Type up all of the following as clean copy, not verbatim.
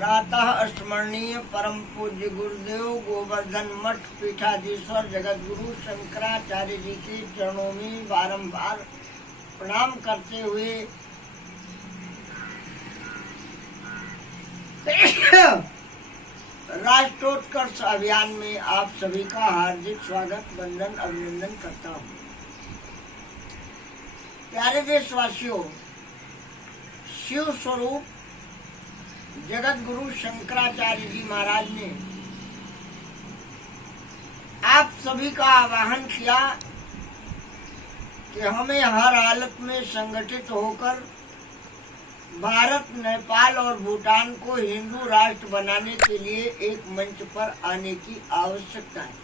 प्रातः स्मरणीय परम पूज्य गुरुदेव गोवर्धन मठ पीठाधीश्वर जगत गुरु शंकराचार्य जी के चरणों में बारंबार प्रणाम करते हुए राष्ट्रोत्कर्ष अभियान में आप सभी का हार्दिक स्वागत वंदन अभिनंदन करता हूँ। प्यारे देशवासियों, शिव स्वरूप जगत गुरु शंकराचार्य जी महाराज ने आप सभी का आह्वान किया कि हमें हर हालत में संगठित होकर भारत, नेपाल और भूटान को हिंदू राष्ट्र बनाने के लिए एक मंच पर आने की आवश्यकता है।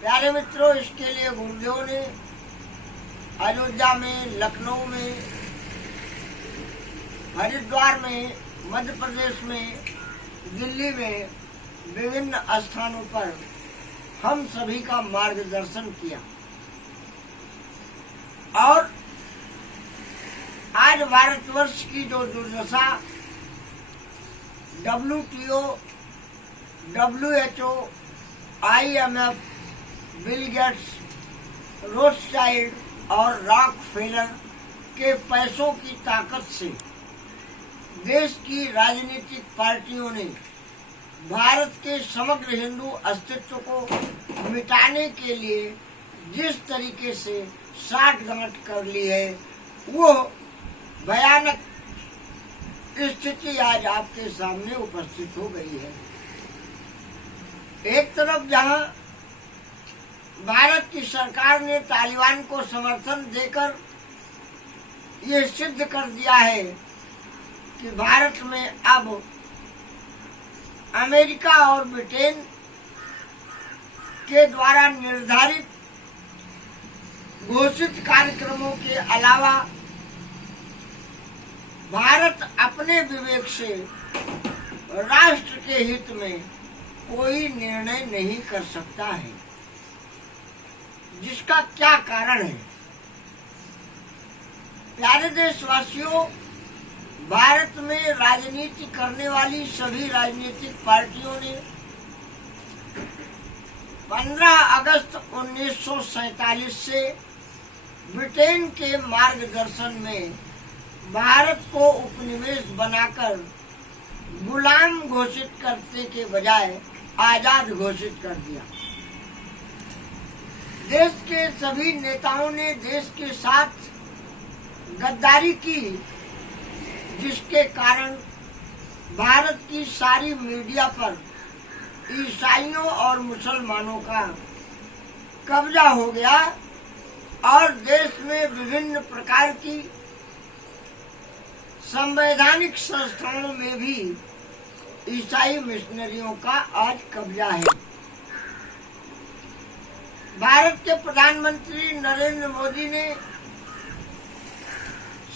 प्यारे मित्रों, इसके लिए गुरुदेव ने अयोध्या में, लखनऊ में, हरिद्वार में, मध्य प्रदेश में, दिल्ली में विभिन्न स्थानों पर हम सभी का मार्गदर्शन किया और आज भारतवर्ष की जो दुर्दशा WTO, WHO, IMF, Bill Gates, Rothschild और रॉकफेलर के पैसों की ताकत से देश की राजनीतिक पार्टियों ने भारत के समग्र हिंदू अस्तित्व को मिटाने के लिए जिस तरीके से साठगांठ कर ली है, वो भयानक स्थिति आज आपके सामने उपस्थित हो गई है। एक तरफ जहां भारत की सरकार ने तालिबान को समर्थन देकर ये सिद्ध कर दिया है कि भारत में अब अमेरिका और ब्रिटेन के द्वारा निर्धारित घोषित कार्यक्रमों के अलावा भारत अपने विवेक से राष्ट्र के हित में कोई निर्णय नहीं कर सकता है, जिसका क्या कारण है। प्यारे देशवासियों, भारत में राजनीति करने वाली सभी राजनीतिक पार्टियों ने 15 अगस्त 1947 से ब्रिटेन के मार्गदर्शन में भारत को उपनिवेश बनाकर गुलाम घोषित करने के बजाय आजाद घोषित कर दिया। देश के सभी नेताओं ने देश के साथ गद्दारी की, जिसके कारण भारत की सारी मीडिया पर ईसाइयों और मुसलमानों का कब्जा हो गया और देश में विभिन्न प्रकार की संवैधानिक संस्थानों में भी ईसाई मिशनरियों का आज कब्जा है। भारत के प्रधानमंत्री नरेंद्र मोदी ने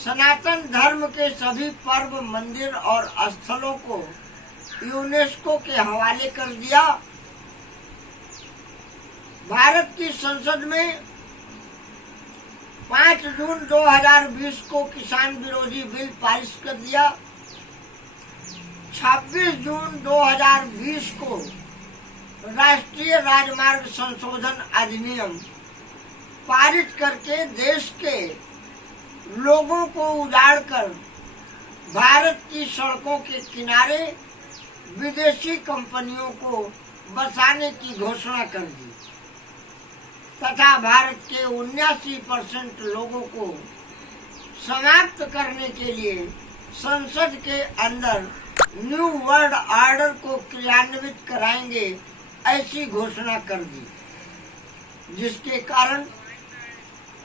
सनातन धर्म के सभी पर्व, मंदिर और स्थलों को यूनेस्को के हवाले कर दिया। भारत की संसद में 5 जून 2020 को किसान विरोधी बिल पारित कर दिया। 26 जून 2020 को राष्ट्रीय राजमार्ग संशोधन अधिनियम पारित करके देश के लोगों को उजाड़कर भारत की सड़कों के किनारे विदेशी कंपनियों को बसाने की घोषणा कर दी तथा भारत के 79% लोगों को समाप्त करने के लिए संसद के अंदर न्यू वर्ल्ड ऑर्डर को क्रियान्वित कराएंगे, ऐसी घोषणा कर दी, जिसके कारण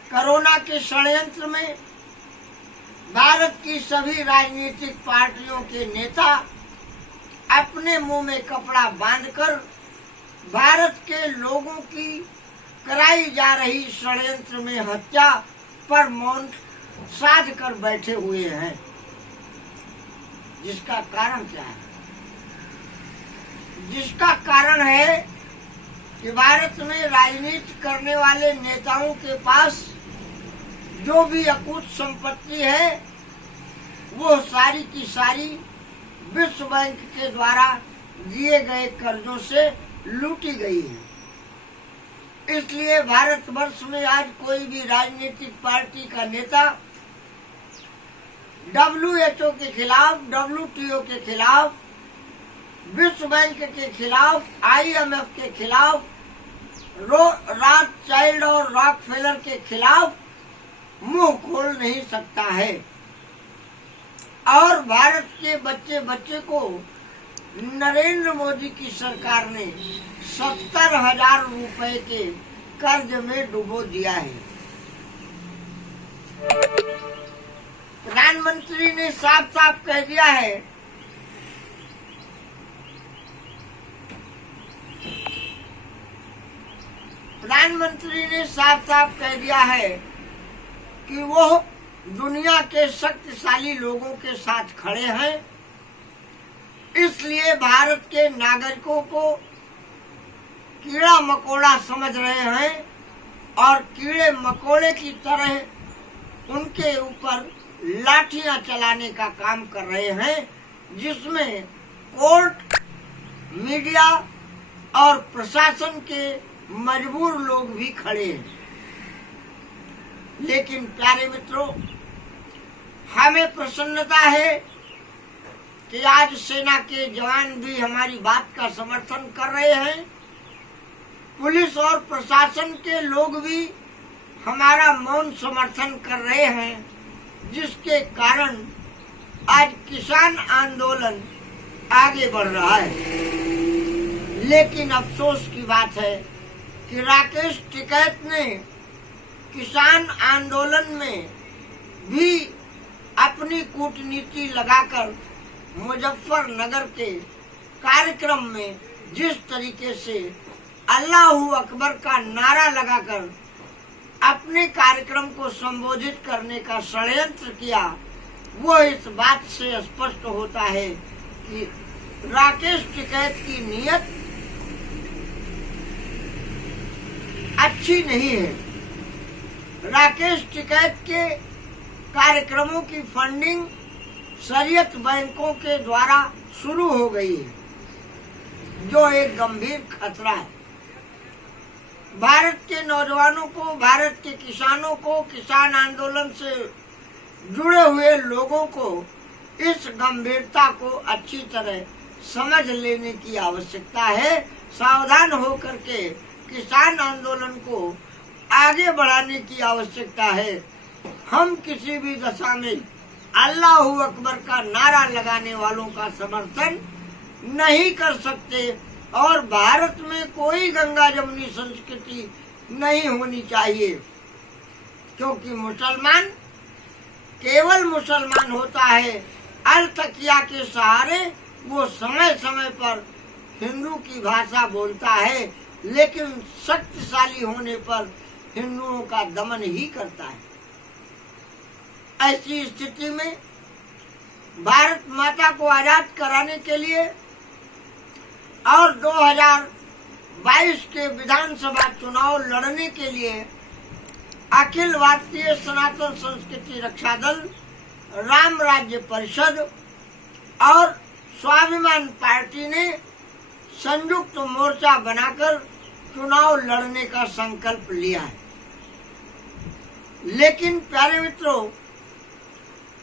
कोरोना के षड्यंत्र में भारत की सभी राजनीतिक पार्टियों के नेता अपने मुंह में कपड़ा बांधकर भारत के लोगों की कराई जा रही षड्यंत्र में हत्या पर मौन साध कर बैठे हुए हैं। जिसका कारण क्या है? जिसका कारण है कि भारत में राजनीति करने वाले नेताओं के पास जो भी अकूत संपत्ति है वो सारी की सारी विश्व बैंक के द्वारा दिए गए कर्जों से लूटी गई है। इसलिए भारतवर्ष में आज कोई भी राजनीतिक पार्टी का नेता WHO के खिलाफ, WTO के खिलाफ, विश्व बैंक के खिलाफ, IMF के खिलाफ, रॉथस्चाइल्ड और रॉकफेलर के खिलाफ मुंह खोल नहीं सकता है। और भारत के बच्चे बच्चे को नरेंद्र मोदी की सरकार ने 70,000 रुपए के कर्ज में डुबो दिया है। प्रधानमंत्री ने साफ साफ कह दिया है कि वो दुनिया के शक्तिशाली लोगों के साथ खड़े हैं। इसलिए भारत के नागरिकों को कीड़ा मकोड़ा समझ रहे हैं और कीड़े मकोड़े की तरह उनके ऊपर लाठियां चलाने का काम कर रहे हैं, जिसमें कोर्ट, मीडिया और प्रशासन के मजबूर लोग भी खड़े हैं। लेकिन प्यारे मित्रों, हमें प्रसन्नता है कि आज सेना के जवान भी हमारी बात का समर्थन कर रहे हैं। पुलिस और प्रशासन के लोग भी हमारा मौन समर्थन कर रहे हैं, जिसके कारण आज किसान आंदोलन आगे बढ़ रहा है। लेकिन अफसोस की बात है कि राकेश टिकैत ने किसान आंदोलन में भी अपनी कूटनीति लगाकर मुजफ्फरनगर के कार्यक्रम में जिस तरीके से अल्लाहू अकबर का नारा लगाकर अपने कार्यक्रम को संबोधित करने का षड्यंत्र किया, वो इस बात से स्पष्ट होता है कि राकेश टिकैत की नीयत अच्छी नहीं है। राकेश टिकैत के कार्यक्रमों की फंडिंग शरीयत बैंकों के द्वारा शुरू हो गई है, जो एक गंभीर खतरा है। भारत के नौजवानों को, भारत के किसानों को, किसान आंदोलन से जुड़े हुए लोगों को इस गंभीरता को अच्छी तरह समझ लेने की आवश्यकता है। सावधान होकर के किसान आंदोलन को आगे बढ़ाने की आवश्यकता है। हम किसी भी दशा में अल्लाहू अकबर का नारा लगाने वालों का समर्थन नहीं कर सकते और भारत में कोई गंगा जमुनी संस्कृति नहीं होनी चाहिए, क्योंकि मुसलमान केवल मुसलमान होता है। अल तकिया के सहारे वो समय समय पर हिंदू की भाषा बोलता है, लेकिन शक्तिशाली होने पर हिंदुओं का दमन ही करता है। ऐसी स्थिति में भारत माता को आजाद कराने के लिए और 2022 के विधानसभा चुनाव लड़ने के लिए अखिल भारतीय सनातन संस्कृति रक्षा दल, राम राज्य परिषद और स्वाभिमान पार्टी ने संयुक्त मोर्चा बनाकर चुनाव लड़ने का संकल्प लिया है। लेकिन प्यारे मित्रों,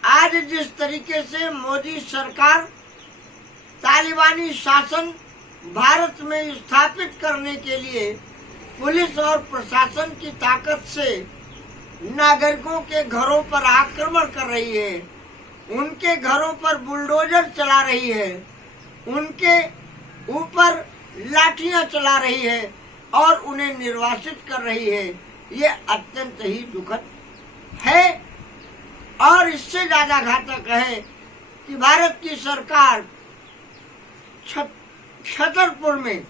आज जिस तरीके से मोदी सरकार तालिबानी शासन भारत में स्थापित करने के लिए पुलिस और प्रशासन की ताकत से नागरिकों के घरों पर आक्रमण कर रही है, उनके घरों पर बुलडोजर चला रही है, उनके ऊपर लाठियां चला रही है और उन्हें निर्वासित कर रही है, ये अत्यंत ही दुखद है। और इससे ज्यादा घातक है कि भारत की सरकार छतरपुर में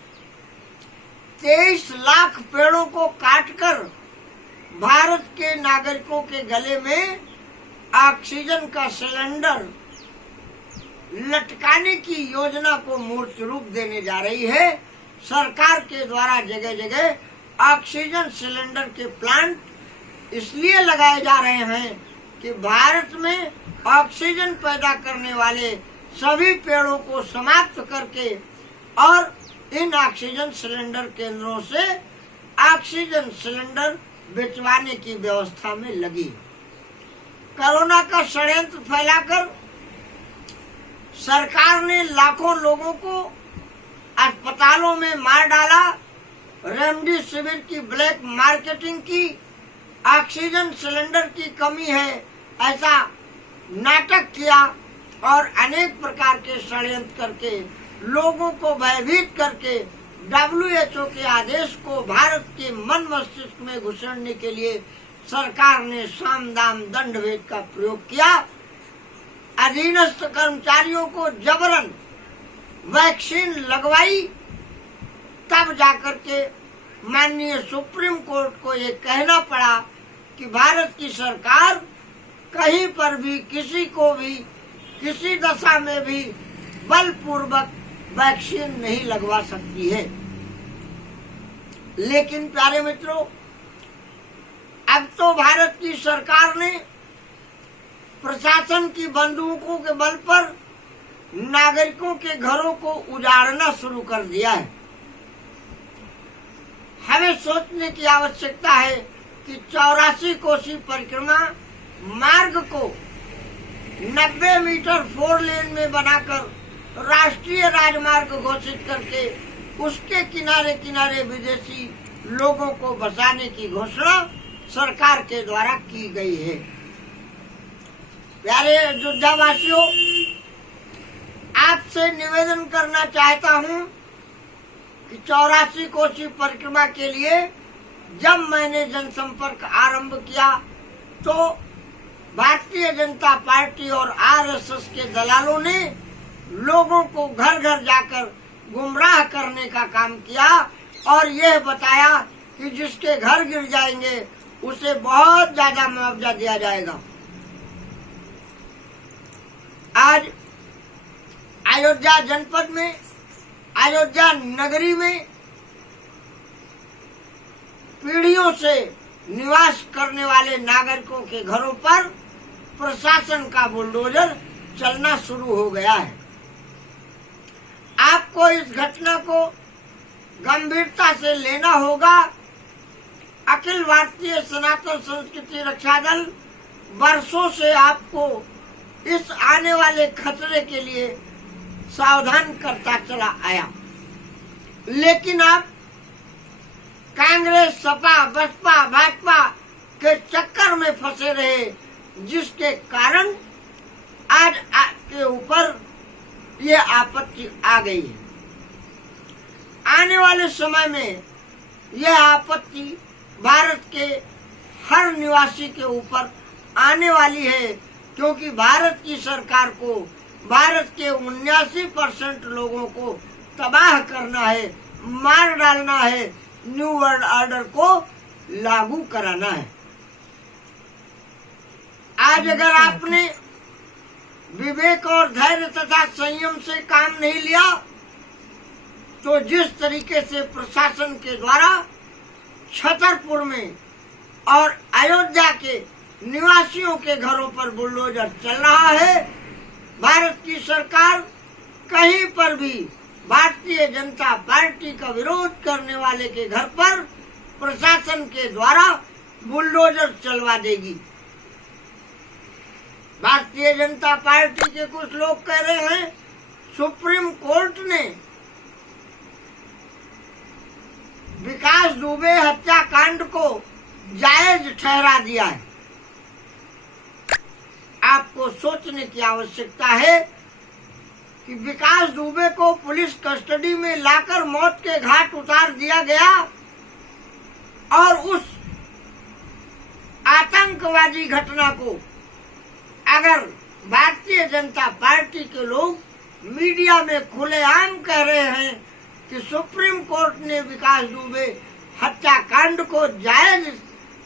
23 लाख पेड़ों को काटकर भारत के नागरिकों के गले में ऑक्सीजन का सिलेंडर लटकाने की योजना को मूर्त रूप देने जा रही है। सरकार के द्वारा जगह जगह ऑक्सीजन सिलेंडर के प्लांट इसलिए लगाए जा रहे हैं कि भारत में ऑक्सीजन पैदा करने वाले सभी पेड़ों को समाप्त करके और इन ऑक्सीजन सिलेंडर केंद्रों से ऑक्सीजन सिलेंडर बिचवाने की व्यवस्था में लगी। कोरोना का षड्यंत्र फैलाकर सरकार ने लाखों लोगों को अस्पतालों में मार डाला, रेमडेसिविर की ब्लैक मार्केटिंग की, ऑक्सीजन सिलेंडर की कमी है ऐसा नाटक किया और अनेक प्रकार के षड्यंत्र करके लोगों को भयभीत करके WHO के आदेश को भारत के मन मस्तिष्क में घुसड़ने के लिए सरकार ने साम दाम दंड भेद का प्रयोग किया। अधीनस्थ कर्मचारियों को जबरन वैक्सीन लगवाई, तब जाकर के माननीय सुप्रीम कोर्ट को ये कहना पड़ा कि भारत की सरकार कहीं पर भी किसी को भी किसी दशा में भी बलपूर्वक वैक्सीन नहीं लगवा सकती है। लेकिन प्यारे मित्रों, अब तो भारत की सरकार ने प्रशासन की बंदूकों के बल पर नागरिकों के घरों को उजाड़ना शुरू कर दिया है। हमें सोचने की आवश्यकता है कि 84 कोसी परिक्रमा मार्ग को 90 मीटर 4 लेन में बनाकर राष्ट्रीय राजमार्ग घोषित करके उसके किनारे किनारे विदेशी लोगों को बसाने की घोषणा सरकार के द्वारा की गई है। प्यारे अयोध्यावासियों, आपसे निवेदन करना चाहता हूं कि 84 कोसी परिक्रमा के लिए जब मैंने जनसंपर्क आरंभ किया तो भारतीय जनता पार्टी और RSS के दलालों ने लोगों को घर घर जाकर गुमराह करने का काम किया और यह बताया कि जिसके घर गिर जाएंगे उसे बहुत ज्यादा मुआवजा दिया जाएगा। आज अयोध्या जनपद में, अयोध्या नगरी में पीढ़ियों से निवास करने वाले नागरिकों के घरों पर प्रशासन का बुलडोजर चलना शुरू हो गया है। आपको इस घटना को गंभीरता से लेना होगा। अखिल भारतीय सनातन संस्कृति रक्षा दल वर्षों से आपको इस आने वाले खतरे के लिए सावधान करता चला आया, लेकिन आप कांग्रेस, सपा, बसपा, भाजपा के चक्कर में फंसे रहे, जिसके कारण आज आपके ऊपर ये आपत्ति आ गई है। आने वाले समय में यह आपत्ति भारत के हर निवासी के ऊपर आने वाली है, क्योंकि भारत की सरकार को भारत के 79% लोगों को तबाह करना है, मार डालना है, न्यू वर्ल्ड ऑर्डर को लागू कराना है। आज अगर आपने विवेक और धैर्य तथा संयम से काम नहीं लिया तो जिस तरीके से प्रशासन के द्वारा छतरपुर में और अयोध्या के निवासियों के घरों पर बुलडोजर चल रहा है, भारत की सरकार कहीं पर भी भारतीय जनता पार्टी का विरोध करने वाले के घर पर प्रशासन के द्वारा बुलडोजर चलवा देगी। भारतीय जनता पार्टी के कुछ लोग कह रहे हैं सुप्रीम कोर्ट ने विकास दुबे हत्याकांड को जायज ठहरा दिया है। आपको सोचने की आवश्यकता है कि विकास दुबे को पुलिस कस्टडी में लाकर मौत के घाट उतार दिया गया और उस आतंकवादी घटना को अगर भारतीय जनता पार्टी के लोग मीडिया में खुलेआम कह रहे हैं कि सुप्रीम कोर्ट ने विकास दुबे हत्याकांड को जायज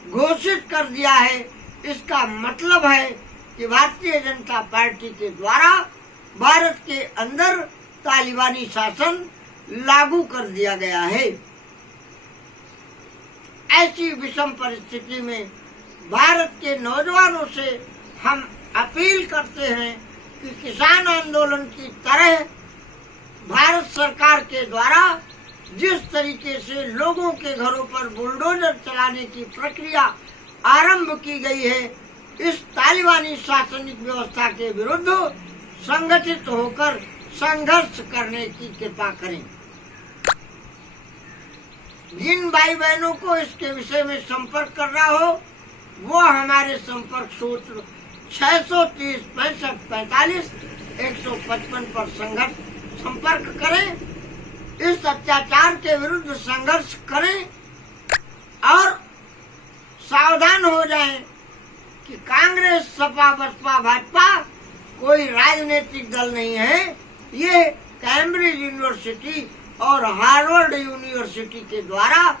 घोषित कर दिया है, इसका मतलब है कि भारतीय जनता पार्टी के द्वारा भारत के अंदर तालिबानी शासन लागू कर दिया गया है। ऐसी विषम परिस्थिति में भारत के नौजवानों से हम अपील करते हैं कि किसान आंदोलन की तरह भारत सरकार के द्वारा जिस तरीके से लोगों के घरों पर बुलडोजर चलाने की प्रक्रिया आरंभ की गई है, इस तालिबानी शासनिक व्यवस्था के विरुद्ध संगठित होकर संघर्ष करने की कृपा करें। जिन भाई बहनों को इसके विषय में संपर्क करना हो वो हमारे संपर्क सूत्र 630 65 45 155 पर संपर्क करें। इस अत्याचार के विरुद्ध संघर्ष करें और सावधान हो जाएं कि कांग्रेस, सपा, बसपा, भाजपा कोई राजनीतिक दल नहीं है। ये कैम्ब्रिज यूनिवर्सिटी और हार्वर्ड यूनिवर्सिटी के द्वारा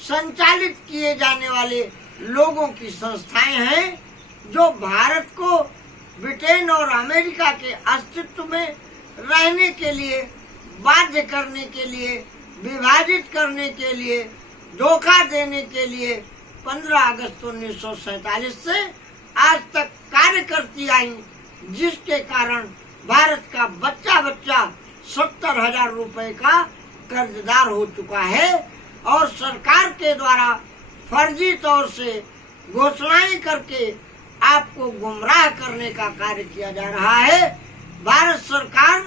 संचालित किए जाने वाले लोगों की संस्थाएं हैं जो भारत को ब्रिटेन और अमेरिका के अस्तित्व में रहने के लिए, बाध्य करने के लिए, विभाजित करने के लिए, धोखा देने के लिए 15 अगस्त 1947 से आज तक कार्य करती आई, जिसके कारण भारत का बच्चा बच्चा 70,000 रुपए का कर्जदार हो चुका है और सरकार के द्वारा फर्जी तौर से घोषणाएं करके आपको गुमराह करने का कार्य किया जा रहा है। भारत सरकार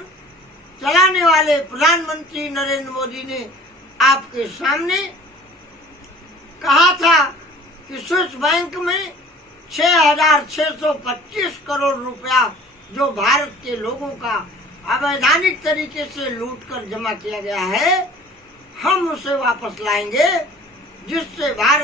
चलाने वाले प्रधानमंत्री नरेंद्र मोदी ने आपके सामने कहा था कि स्विस बैंक में 6,625 करोड़ रुपया जो भारत के लोगों का अवैधानिक तरीके से लूटकर जमा किया गया है, हम उसे वापस लाएंगे, जिससे भारत